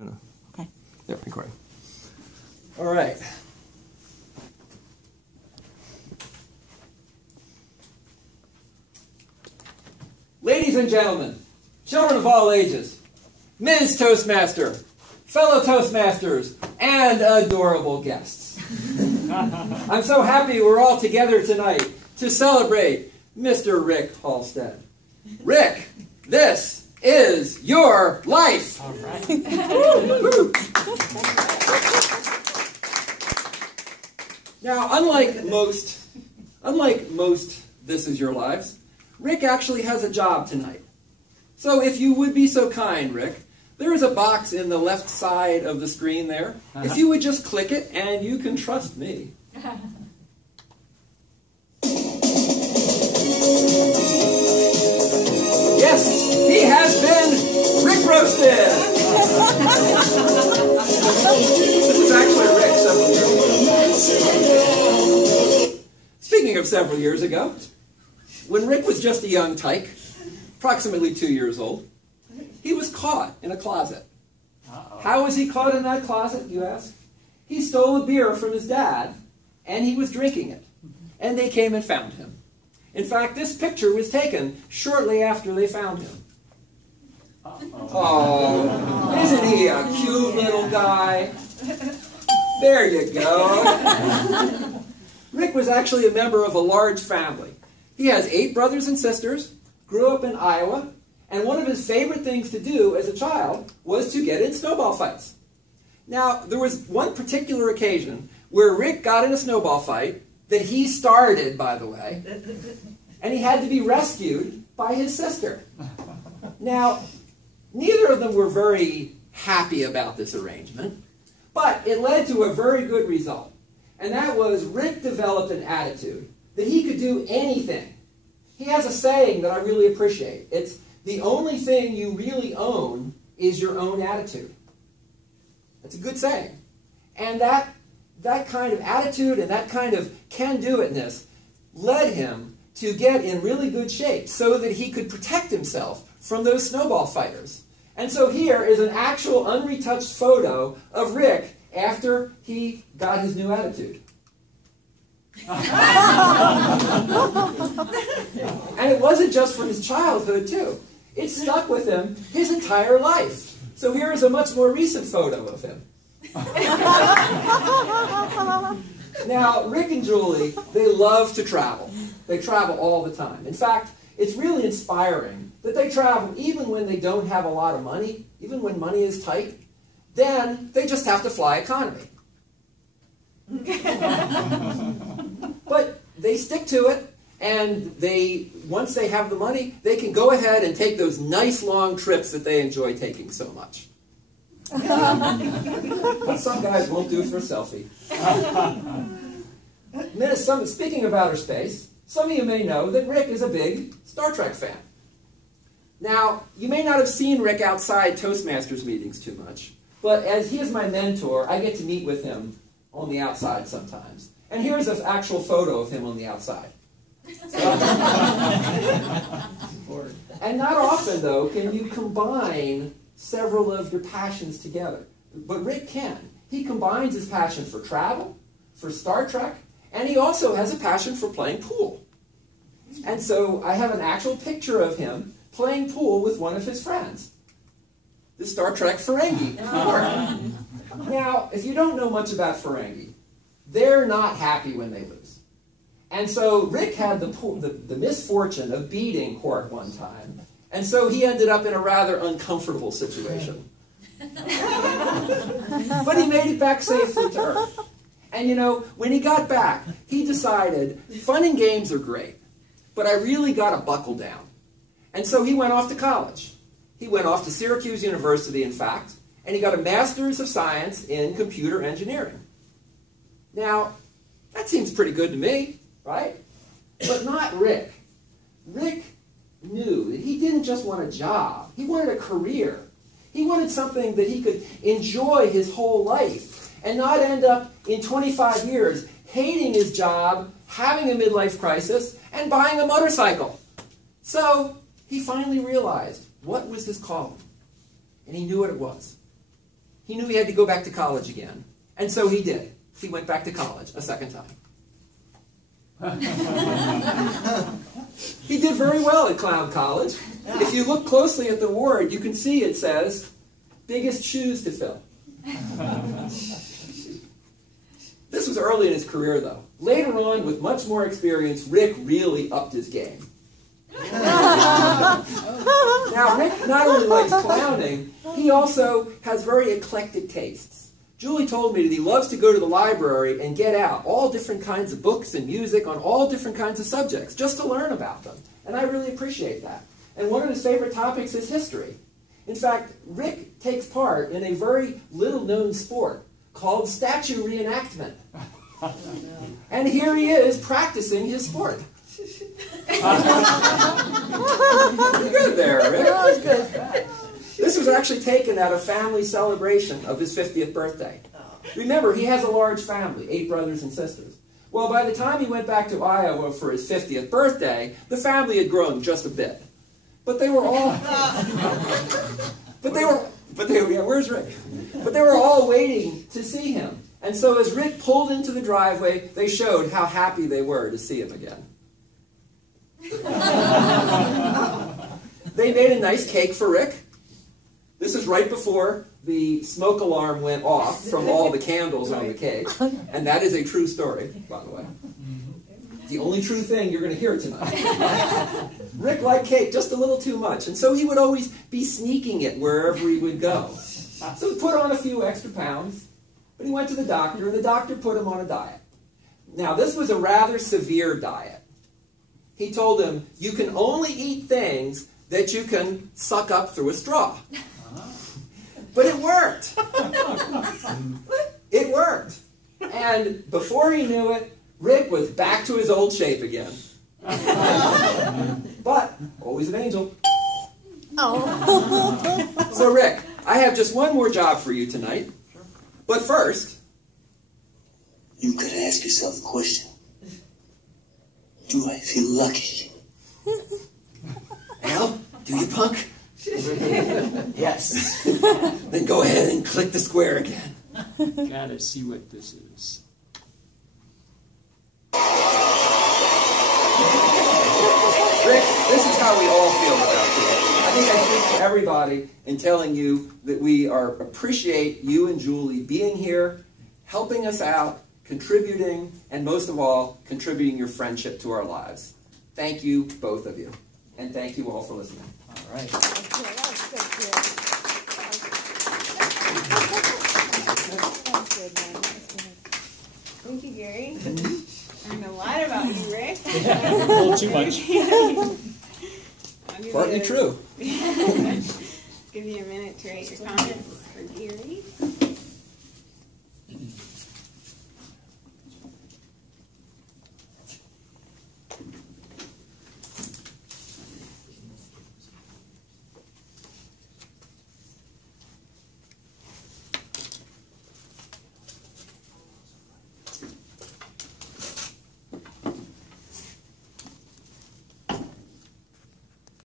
Okay. Yeah, recording. All right. Ladies and gentlemen, children of all ages, Ms. Toastmaster, fellow Toastmasters, and adorable guests. I'm so happy we're all together tonight to celebrate Mr. Rick Halstead. Rick, this is your life. All right. Now, unlike most This Is Your Lives, Rick actually has a job tonight. So if you would be so kind, Rick, there is a box in the left side of the screen there. If you would just click it, and you can trust me. Yes, he has been Rick roasted. This is actually Rick several years ago. Speaking of several years ago, when Rick was just a young tyke, approximately 2 years old, he was caught in a closet. How was he caught in that closet, you ask? He stole a beer from his dad, and he was drinking it. And they came and found him. In fact, this picture was taken shortly after they found him. Oh, isn't he a cute little guy? There you go. Rick was actually a member of a large family. He has 8 brothers and sisters, grew up in Iowa, and one of his favorite things to do as a child was to get in snowball fights. Now, there was one particular occasion where Rick got in a snowball fight that he started, by the way, and he had to be rescued by his sister. Now, neither of them were very happy about this arrangement, but it led to a very good result, and that was Rick developed an attitude that he could do anything. He has a saying that I really appreciate. It's, the only thing you really own is your own attitude. That's a good saying. And that kind of attitude and that kind of can-do-itness led him to get in really good shape so that he could protect himself from those snowball fighters. And so here is an actual unretouched photo of Rick after he got his new attitude. And it wasn't just from his childhood, too. It stuck with him his entire life. So here is a much more recent photo of him. Now, Rick and Julie, they love to travel. They travel all the time. In fact, it's really inspiring that they travel even when they don't have a lot of money, even when money is tight. Then they just have to fly economy. But they stick to it, and once they have the money, they can go ahead and take those nice long trips that they enjoy taking so much. What some guys won't do for a selfie. Speaking of outer space, some of you may know that Rick is a big Star Trek fan. Now, you may not have seen Rick outside Toastmasters meetings too much, but as he is my mentor, I get to meet with him on the outside sometimes. And here's an actual photo of him on the outside. And not often, though, can you combine several of your passions together. But Rick can. He combines his passion for travel, for Star Trek, and he also has a passion for playing pool. And so I have an actual picture of him playing pool with one of his friends, the Star Trek Ferengi. Now, if you don't know much about Ferengi, they're not happy when they lose. And so Rick had the misfortune of beating Quark one time, and so he ended up in a rather uncomfortable situation. But he made it back safely to Earth. And you know, when he got back, he decided, fun and games are great, but I really got to buckle down. And so he went off to college. He went off to Syracuse University, in fact, and he got a Master's of Science in Computer Engineering. Now, that seems pretty good to me, right? But not Rick. Rick knew that he didn't just want a job. He wanted a career. He wanted something that he could enjoy his whole life and not end up in 25 years hating his job, having a midlife crisis, and buying a motorcycle. So he finally realized what was his calling, and he knew what it was. he knew he had to go back to college again. And so he did. He went back to college a second time. He did very well at Clown College. If you look closely at the award, you can see it says, biggest shoes to fill. This was early in his career, though. Later on, with much more experience, Rick really upped his game. Now, Rick not only likes clowning, he also has very eclectic tastes. Julie told me that he loves to go to the library and get out all different kinds of books and music on all different kinds of subjects, just to learn about them. And I really appreciate that. And one of his favorite topics is history. In fact, Rick takes part in a very little-known sport called statue reenactment. And here he is practicing his sport. Pretty good there, Rick. That was good. This was actually taken at a family celebration of his 50th birthday. Remember, he has a large family, 8 brothers and sisters. Well, by the time he went back to Iowa for his 50th birthday, the family had grown just a bit. But they were all... where's Rick? But they were all waiting to see him. And so as Rick pulled into the driveway, they showed how happy they were to see him again. They made a nice cake for Rick. This is right before the smoke alarm went off from all the candles on the cake. And that is a true story, by the way. The only true thing you're going to hear tonight. Rick liked cake just a little too much, and so he would always be sneaking it wherever he would go. So he put on a few extra pounds, but he went to the doctor, and the doctor put him on a diet. Now, this was a rather severe diet. He told him, you can only eat things that you can suck up through a straw. But it worked. It worked. And before he knew it, Rick was back to his old shape again. But, always an angel. Oh. So Rick, I have just one more job for you tonight. But first... you gotta ask yourself the question. Do I feel lucky? Al, do you, punk? Yes. Then go ahead and click the square again. Gotta see what this is. Rick, this is how we all feel about you. I think I speak for everybody in telling you that we appreciate you and Julie being here, helping us out, contributing, and most of all, contributing your friendship to our lives. Thank you, both of you. And thank you all for listening. All right. Thank you, Gary. I learned a lot about you, Rick. A little too much. Partly true. Give you a minute to write your comments for Gary.